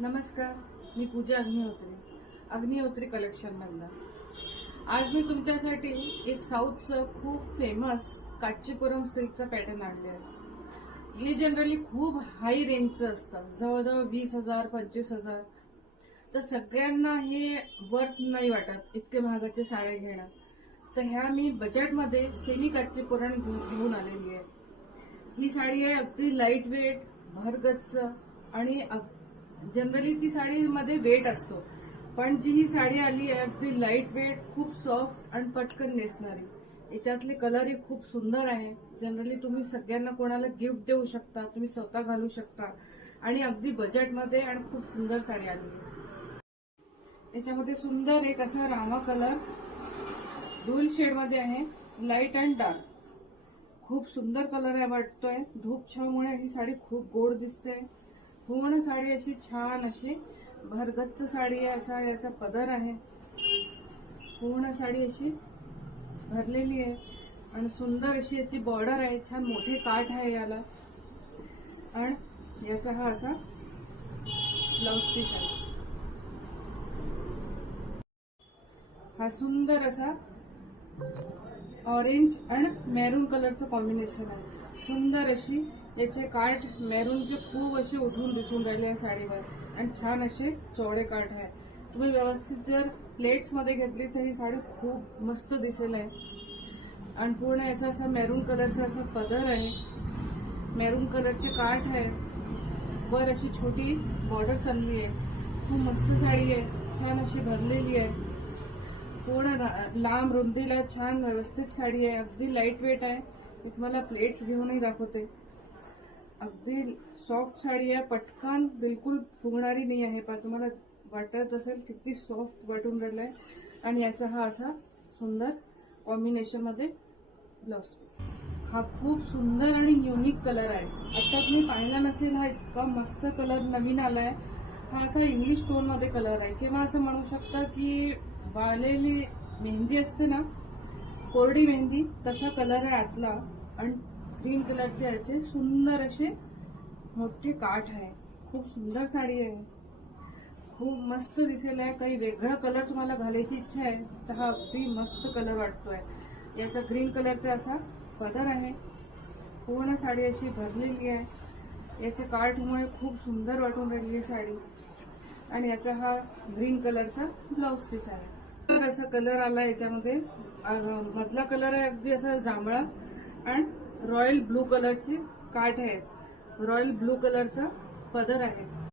नमस्कार, मी पूजा अग्निहोत्री कलेक्शन मधला। आज मी तुमच्यासाठी एक साऊथचं खूप फेमस कांचीपुरम सिल्कचा पॅटर्न आणले आहे। हे जनरली खूप हाय रेंजचं असतं, जवळजवळ 20,000 25,000। तर सगळ्यांना हे वर्थ नाही वाटत इतके महागाचे साड्या घेणं। तर ह्या मी बजेटमध्ये सेमी कांचीपुरम घेऊन आलेली आहे। ही साडी आहे अगदी लाईट वेट, भरगच्च आणि जनरली ती साडीमध्ये वेट असतो, पण जी ही साडी आली आहे अगदी लाईट वेट, खूप सॉफ्ट आणि पटकन नेसणारी। याच्यातले कलरही खूप सुंदर आहे। जनरली तुम्ही सगळ्यांना कोणाला गिफ्ट देऊ शकता, तुम्ही स्वतः घालू शकता आणि अगदी बजेटमध्ये आणि खूप सुंदर साडी आली आहे। याच्यामध्ये सुंदर एक असा रामा कलर डुअल शेड मध्ये आहे, लाईट अँड डार्क। खूप सुंदर कलर आहे वाटतोय। धूप छावमुळे ही साडी खूप गोड दिसते। पूर्ण साडी अशी छान अशी भरगच्च साडी आहे। असा याचा पदर आहे, पूर्ण साडी अशी भरलेली आहे आणि सुंदर अशी याची बॉर्डर आहे। छान मोठे काठ आहे याला आणि याचा हा असा ब्लाउज पीस आहे। हा सुंदर असा ऑरेंज आणि मेरून कलरचं कॉम्बिनेशन आहे। सुंदर अशी याचे काठ मेरूनचे खूप असे उठून दिसून राहिले या साडीवर आणि छान असे चौडे काठ आहे। तुम्ही व्यवस्थित जर प्लेट्स मध्ये घेतली तर ही साडी खूप मस्त दिसेल आहे। आणि पूर्ण याचा असा मेरून कलरचा असा पदर आहे, मेरून कलरचे काठ आहे, वर अशी छोटी बॉर्डर चालली आहे। खूप मस्त साडी आहे, छान अशी भरलेली आहे। पूर्ण लांब रुंदीला छान व्यवस्थित साडी आहे, अगदी लाईट वेट आहे। मी तुम्हाला प्लेट्स घेऊनही दाखवते। अगदी सॉफ्ट साडी आहे, पटकन बिलकुल फुगणारी नाही आहे। पण तुम्हाला वाटत असेल किती सॉफ्ट वाटून राहिलाय। आणि याचा हा असा सुंदर कॉम्बिनेशन मध्ये ब्लाउज पीस। हा खूप सुंदर आणि युनिक कलर आहे, आता तुम्ही पाहिला नसेल। हा इतका मस्त कलर नवीन आलाय। हा असा इंग्लिश टोन मध्ये कलर आहे, किंवा असं म्हणू शकता की वाळलेली मेहंदी असते ना, कोरडी मेहंदी, तसा कलर आहे आतला। आणि ग्रीन कलरचे याचे सुंदर असे मोठे काठ आहे। खूप सुंदर साडी आहे, खूप मस्त दिसेल आहे। काही वेगळा कलर तुम्हाला घालायची इच्छा आहे तर हा अगदी मस्त कलर वाटतोय। याचा ग्रीन कलरचा असा पदर आहे, पूर्ण साडी अशी भरलेली आहे। याचे काठमुळे खूप सुंदर वाटून राहिली साडी। आणि याचा हा ग्रीन कलरचा ब्लाउज पीस आहे। तर असा कलर आला याच्यामध्ये, मधला कलर आहे अगदी असा जांभळा आणि रॉयल ब्लू कलरची काठ आहेत, रॉयल ब्लू कलरचा पदर आहे।